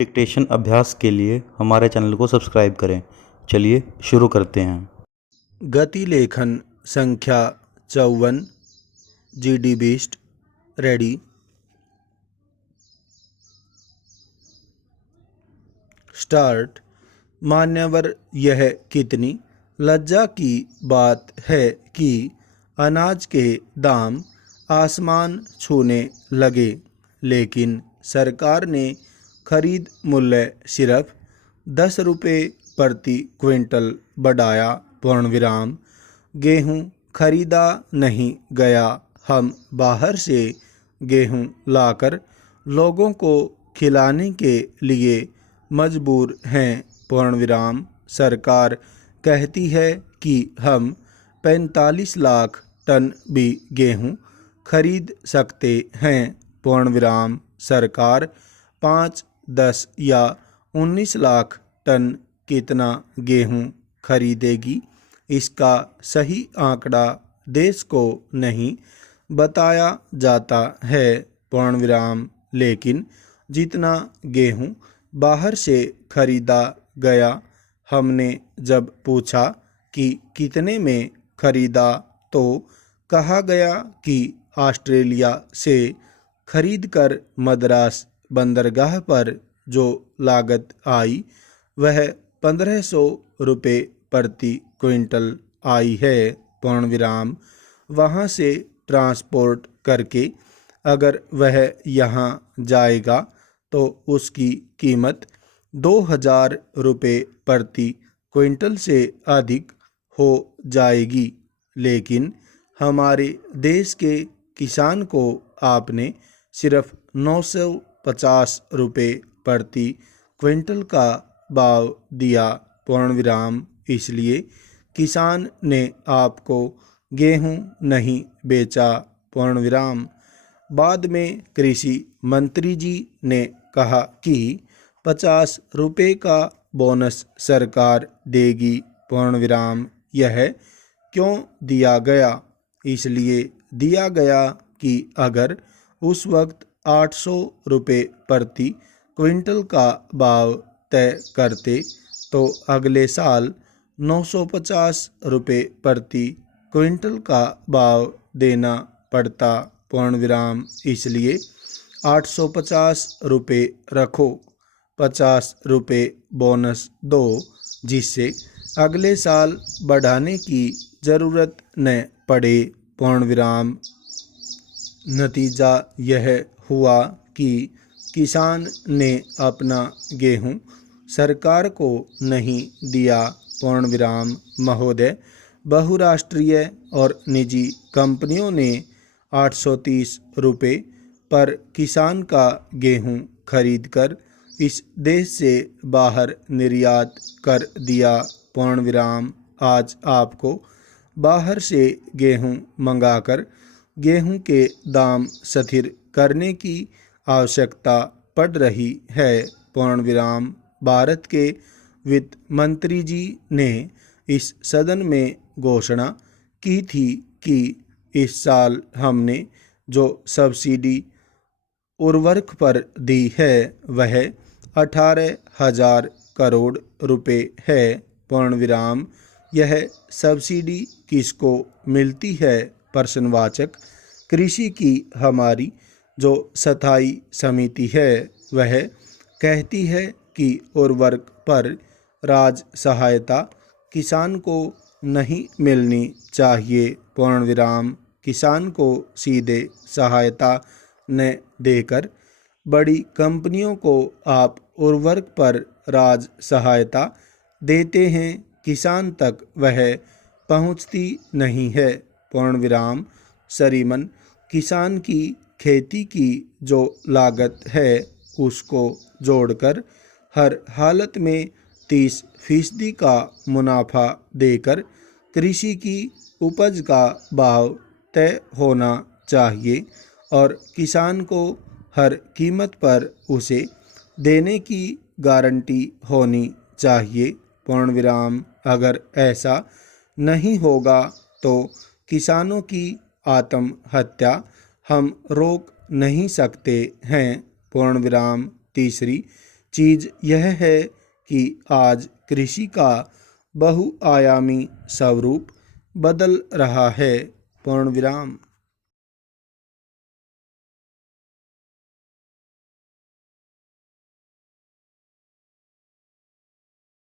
Dictation अभ्यास के लिए हमारे चैनल को सब्सक्राइब करें। चलिए शुरू करते हैं। गति लेखन संख्या 54 GD बीस्ट रेडी। स्टार्ट। मान्यवर, यह कितनी लज्जा की बात है कि अनाज के दाम आसमान छूने लगे, लेकिन सरकार ने खरीद मूल्य सिर्फ 10 रुपये प्रति क्विंटल बढ़ाया। पूर्णविराम। गेहूँ खरीदा नहीं गया। हम बाहर से गेहूँ लाकर लोगों को खिलाने के लिए मजबूर हैं। पूर्णविराम। सरकार कहती है कि हम 45 लाख टन भी गेहूँ खरीद सकते हैं। पूर्णविराम। सरकार 5, 10 या 19 लाख टन कितना गेहूँ खरीदेगी, इसका सही आंकड़ा देश को नहीं बताया जाता है। पूर्णविराम। लेकिन जितना गेहूँ बाहर से खरीदा गया, हमने जब पूछा कि कितने में खरीदा तो कहा गया कि ऑस्ट्रेलिया से खरीदकर मद्रास बंदरगाह पर जो लागत आई वह 1500 रुपये प्रति क्विंटल आई है। पूर्णविराम। वहाँ से ट्रांसपोर्ट करके अगर वह यहाँ जाएगा तो उसकी कीमत 2000 रुपये प्रति क्विंटल से अधिक हो जाएगी। लेकिन हमारे देश के किसान को आपने सिर्फ 950 रुपये प्रति क्विंटल का भाव दिया। पूर्णविराम। इसलिए किसान ने आपको गेहूं नहीं बेचा। पूर्णविराम। बाद में कृषि मंत्री जी ने कहा कि 50 रुपये का बोनस सरकार देगी। पूर्णविराम। यह क्यों दिया गया? इसलिए दिया गया कि अगर उस वक्त 800 रुपये प्रति क्विंटल का भाव तय करते तो अगले साल 950 रुपये प्रति क्विंटल का भाव देना पड़ता। पूर्णविराम। इसलिए 850 रुपये रखो, 50 रुपये बोनस दो, जिससे अगले साल बढ़ाने की ज़रूरत न पड़े। पूर्णविराम। नतीजा यह हुआ कि किसान ने अपना गेहूँ सरकार को नहीं दिया। पूर्णविराम। महोदय, बहुराष्ट्रीय और निजी कंपनियों ने 830 रुपये पर किसान का गेहूँ खरीदकर इस देश से बाहर निर्यात कर दिया। पूर्णविराम। आज आपको बाहर से गेहूँ मंगाकर गेहूँ के दाम स्थिर करने की आवश्यकता पड़ रही है। पूर्णविराम। भारत के वित्त मंत्री जी ने इस सदन में घोषणा की थी कि इस साल हमने जो सब्सिडी उर्वरक पर दी है वह 18,000 करोड़ रुपए है। पूर्णविराम। यह सब्सिडी किसको मिलती है? प्रश्नवाचक। कृषि की हमारी जो स्थायी समिति है वह कहती है कि उर्वरक पर राज्य सहायता किसान को नहीं मिलनी चाहिए। पूर्णविराम। किसान को सीधे सहायता न देकर बड़ी कंपनियों को आप उर्वरक पर राज्य सहायता देते हैं, किसान तक वह पहुंचती नहीं है। पूर्णविराम। श्रीमान, किसान की खेती की जो लागत है उसको जोड़कर हर हालत में 30% का मुनाफा देकर कृषि की उपज का भाव तय होना चाहिए और किसान को हर कीमत पर उसे देने की गारंटी होनी चाहिए। पूर्णविराम। अगर ऐसा नहीं होगा तो किसानों की आत्महत्या हम रोक नहीं सकते हैं। पूर्णविराम। तीसरी, चीज़ यह है कि आज कृषि का बहुआयामी स्वरूप बदल रहा है। पूर्ण विराम।